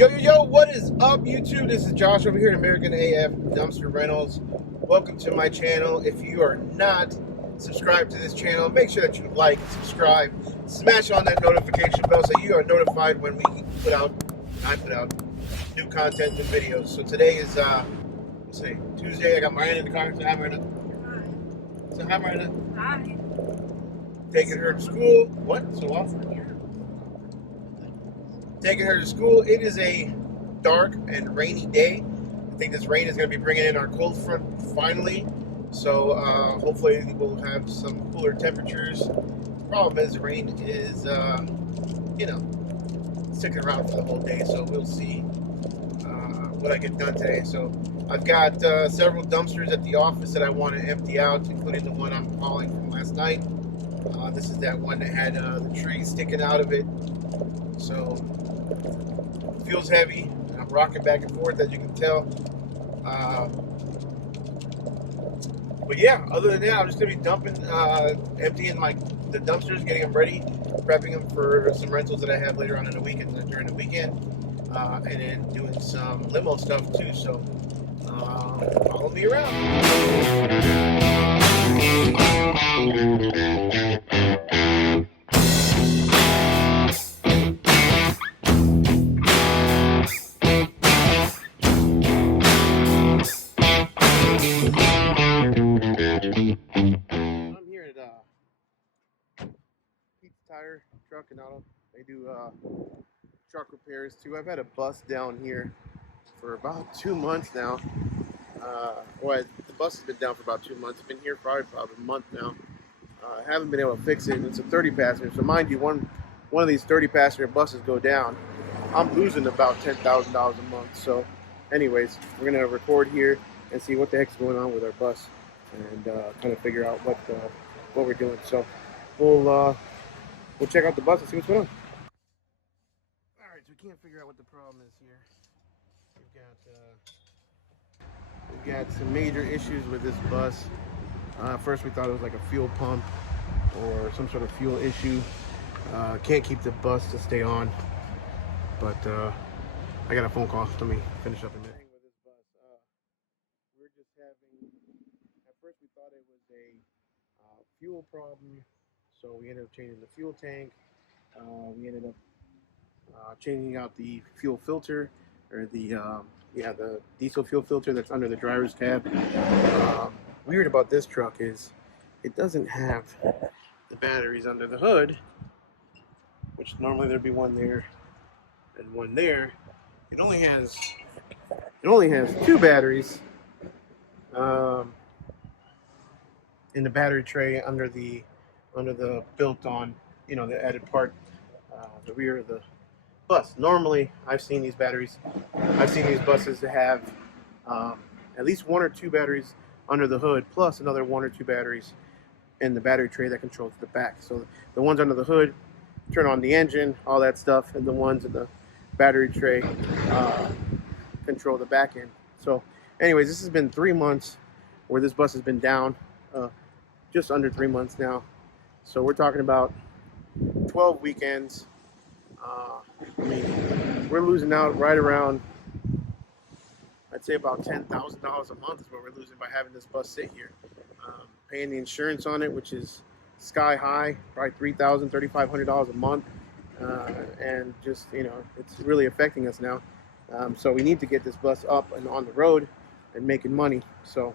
Yo, what is up, YouTube? This is Josh over here at American AF Dumpster Rentals. Welcome to my channel. If you are not subscribed to this channel, make sure that you like, subscribe, smash on that notification bell so you are notified when I put out new content and videos. So today is, let's see, Tuesday. I got Miranda in the car. Say hi, Miranda. Hi. Say hi, Miranda. Hi. Taking her to school. What? So awesome. Yeah. Taking her to school. It is a dark and rainy day. I think this rain is going to be bringing in our cold front finally. So hopefully we'll have some cooler temperatures. The problem is the rain is, sticking around for the whole day. So we'll see what I get done today. So I've got several dumpsters at the office that I want to empty out, including the one I'm hauling from last night. This is that one that had the tree sticking out of it. So feels heavy. I'm rocking back and forth, as you can tell. But yeah, other than that, I'm just gonna be dumping, emptying the dumpsters, getting them ready, prepping them for some rentals that I have later on in the weekend, during the weekend, and then doing some limo stuff too. So follow me around. Tire truck and auto. They do truck repairs too. I've had a bus down here for about 2 months now. The bus has been down for about 2 months. It's been here for probably a month now. I haven't been able to fix it. It's a 30 passenger. So mind you, one of these 30 passenger buses go down, I'm losing about $10,000 a month. So anyways, we're gonna record here and see what the heck's going on with our bus and kind of figure out what we're doing. So we'll check out the bus and see what's going on. Alright, so we can't figure out what the problem is here. We've got some major issues with this bus. First we thought it was like a fuel pump or some sort of fuel issue. Can't keep the bus to stay on. But I got a phone call. Let me finish up a minute. With this bus, we're just having, at first we thought it was a fuel problem. So we ended up changing the fuel tank. We ended up changing out the fuel filter, or the diesel fuel filter that's under the driver's cab. Weird about this truck is it doesn't have the batteries under the hood, which normally there'd be one there and one there. It only has 2 batteries in the battery tray under the built-on, the added part, the rear of the bus. Normally, I've seen these buses to have at least 1 or 2 batteries under the hood, plus another 1 or 2 batteries in the battery tray that controls the back. So the ones under the hood turn on the engine, all that stuff, and the ones in the battery tray control the back end. So anyways, this has been 3 months where this bus has been down, just under 3 months now. So we're talking about 12 weekends. We're losing out right around, I'd say about $10,000 a month is what we're losing by having this bus sit here. Paying the insurance on it, which is sky high, probably $3,000, $3,500 a month. And just, it's really affecting us now. So we need to get this bus up and on the road and making money. So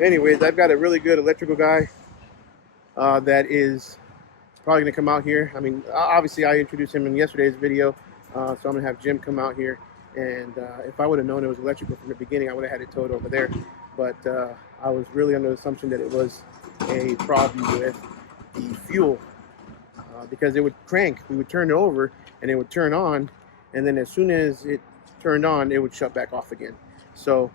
anyways, I've got a really good electrical guy that is probably going to come out here. I mean, obviously I introduced him in yesterday's video, so I'm going to have Jim come out here. And if I would have known it was electrical from the beginning, I would have had it towed over there. But I was really under the assumption that it was a problem with the fuel, because it would crank. We would turn it over and it would turn on, and then as soon as it turned on, it would shut back off again. So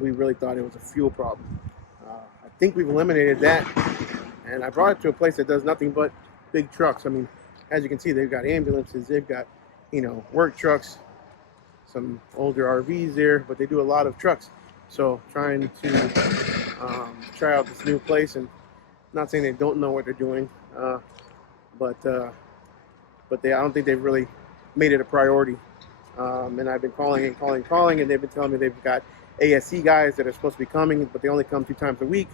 we really thought it was a fuel problem. I think we've eliminated that, and I brought it to a place that does nothing but big trucks. I mean, as you can see, they've got ambulances, they've got, work trucks, some older RVs there, but they do a lot of trucks. So trying to try out this new place, and not saying they don't know what they're doing, but I don't think they've really made it a priority. And I've been calling and calling, and they've been telling me they've got ASC guys that are supposed to be coming, but they only come 2 times a week.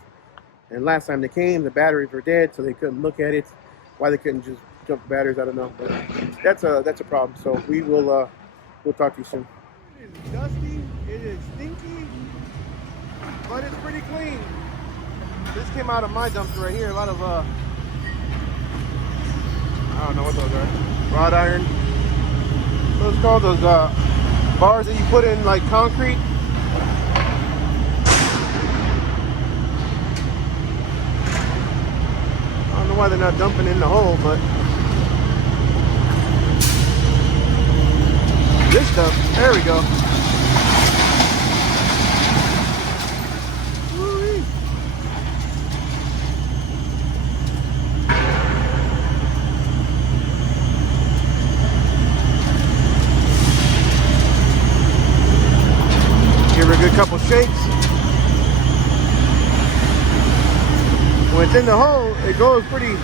And last time they came, the batteries were dead, so they couldn't look at it. Why they couldn't just jump the batteries, I don't know. But that's a problem. So we'll talk to you soon. It is dusty. It is stinky, but it's pretty clean. This came out of my dumpster right here. A lot of I don't know what those are. Wrought iron. What's it called? Those bars that you put in like concrete. I don't know why they're not dumping in the hole, but this stuff, there we go. Woo-wee. Give her a good couple shakes. When it's in the hole, it goes pretty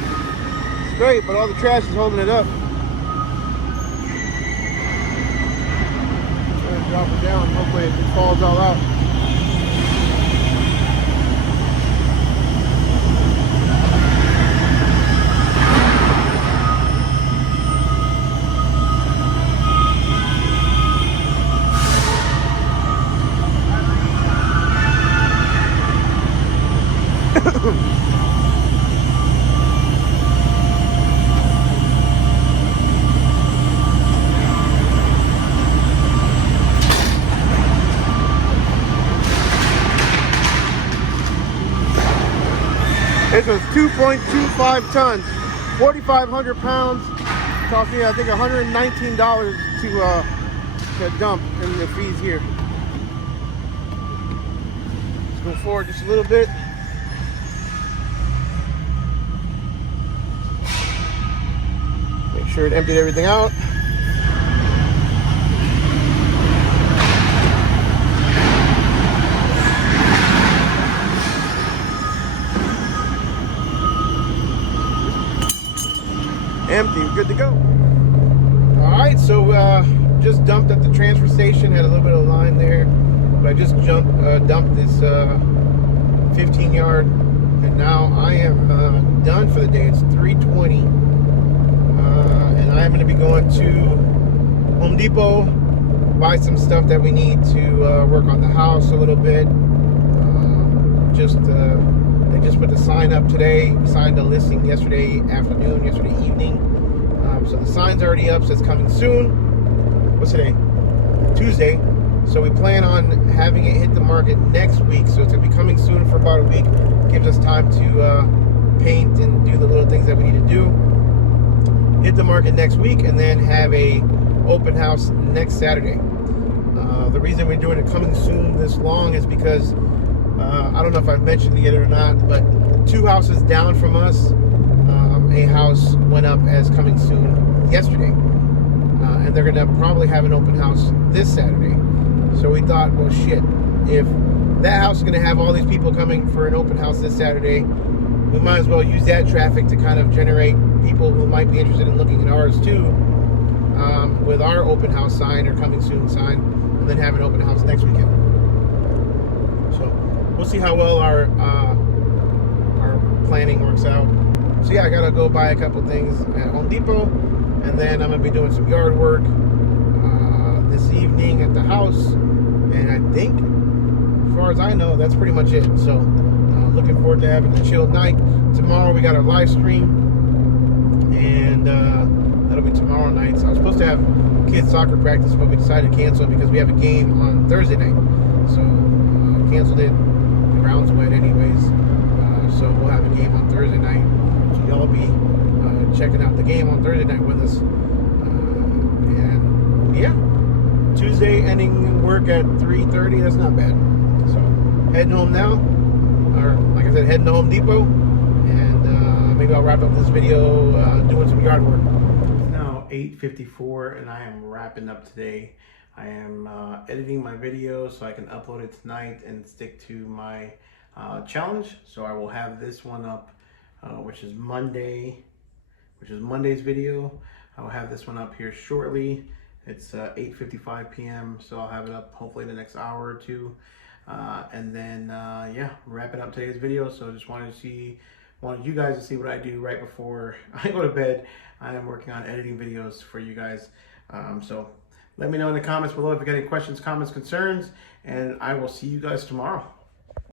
straight, but all the trash is holding it up. Drop it down, hopefully it falls all out. This was 2.25 tons, 4,500 pounds. Cost me, I think, $119 to dump in the fees here. Let's go forward just a little bit. Make sure it emptied everything out. Empty, we're good to go. All right, so just dumped at the transfer station. Had a little bit of line there, but I just dumped this 15-yard, and now I am done for the day. It's 3:20, and I'm going to be going to Home Depot, buy some stuff that we need to work on the house a little bit. They just put the sign up today. We signed a listing yesterday afternoon, yesterday evening. So the sign's already up, so it's coming soon. What's today? Tuesday. So we plan on having it hit the market next week. So it's going to be coming soon for about a week. Gives us time to paint and do the little things that we need to do. Hit the market next week, and then have a open house next Saturday. The reason we're doing it coming soon this long is because I don't know if I've mentioned it or not, but 2 houses down from us, a house went up as coming soon yesterday. And they're going to probably have an open house this Saturday. So we thought, well, shit, if that house is going to have all these people coming for an open house this Saturday, we might as well use that traffic to kind of generate people who might be interested in looking at ours too, with our open house sign or coming soon sign, and then have an open house next weekend. So we'll see how well our planning works out. So yeah, I gotta go buy a couple things at Home Depot, and then I'm gonna be doing some yard work this evening at the house. And I think, as far as I know, that's pretty much it. So looking forward to having a chill night. Tomorrow we got our live stream, and that'll be tomorrow night. So I was supposed to have kids soccer practice, but we decided to cancel because we have a game on Thursday night. So canceled it. The ground's wet anyways. So we'll have a game on Thursday night. So y'all be checking out the game on Thursday night with us. And yeah, Tuesday ending work at 3:30. That's not bad. So heading home now, or like I said, heading to Home Depot, and maybe I'll wrap up this video doing some yard work. It's now 8:54, and I am wrapping up today. I am editing my video so I can upload it tonight and stick to my challenge. So I will have this one up, which is Monday's video. I'll have this one up here shortly. It's 8:55 p.m. so I'll have it up hopefully in the next hour or two. And then yeah, wrapping up today's video. So just wanted you guys to see what I do right before I go to bed. I am working on editing videos for you guys. So let me know in the comments below if you got any questions, comments, concerns, and I will see you guys tomorrow.